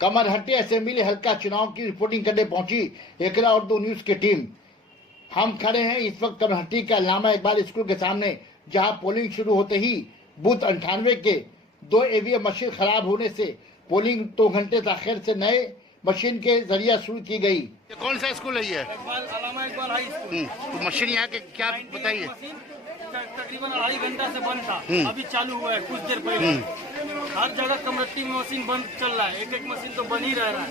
Kamarhati assembly हल्का चुनाव की रिपोर्टिंग करने पहुंची एकरा उर्दू न्यूज की टीम। हम खड़े हैं इस वक्त कमरहट्टी के अल्लामा इकबाल स्कूल के सामने, जहां पोलिंग शुरू होते ही बूथ 98 के 2 ईवीएम मशीन खराब होने से पोलिंग 2 घंटे ताखिर से नए मशीन के जरिए शुरू की गई। कौन सा स्कूल है ये? अल्लामा इकबाल हाई स्कूल। तो मशीन यहाँ के क्या बताइए? तकरीबन 2.5 घंटा से बंद था, अभी चालू हुआ है कुछ देर पहले। हर जगह कमरट्टी में मशीन बंद चल रहा है, एक मशीन तो बन ही रह रहा है।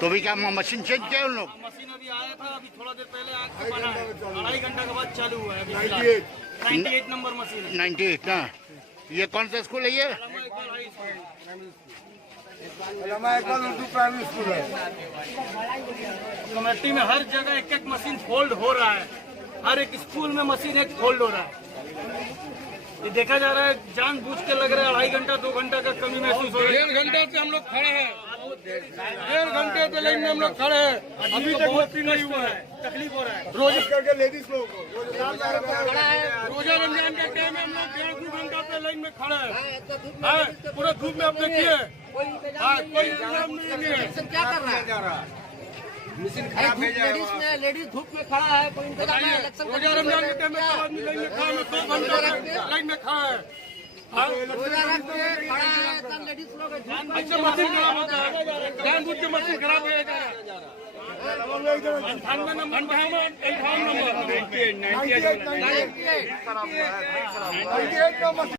तो अभी क्या मशीन चेंज किया उन लोग? मशीन अभी आया था, अभी थोड़ा देर पहले आके बना है, 2.5 घंटा के बाद चालू हुआ है। अभी 98 नंबर मशीन है। 98 ना। ये कौन सा स्कूल है ये? अल्लामा इकबाल हाई स्कूल, अल्लामा इकबाल उर्दू प्राइमरी स्कूल है। कमरट्टी में हर जगह एक मशीन फोल्ड हो रहा है, हर एक स्कूल में मशीन एक फोल्ड हो रहा है। ये देखा जा रहा है, जानबूझ के लग रहा है 2.5 घंटा 2 घंटा का कमी महसूस हो रहा है। 1.5 घंटे से हम लोग खड़े हैं, 1.5 घंटे से लाइन में हम लोग खड़े हैं, अभी तक वोटिंग नहीं हुआ है। तकलीफ हो रहा है। रोज करके लेडीज लोग रोजा रमजान के टाइम में हम लोग 1.5-2 घंटा से लाइन में खड़े हैं, पूरा धूप में अपने किए कोई इंतजाम नहीं है। क्या कर रहा है? लेडीज धूप में खड़ा है, कोई इंतजाम नहीं है। इलेक्शन रोजा रमजान के टाइम में सब आदमी लाइन में खड़ा है, 2 घंटा लाइन में खड़ा है। रोजा रख के खड़ा है, सब लेडीज लोग ऐसे मशीन खराब होता है, जानबूझ के मशीन खराब हो जाता है। 98 नंबर 98 नंबर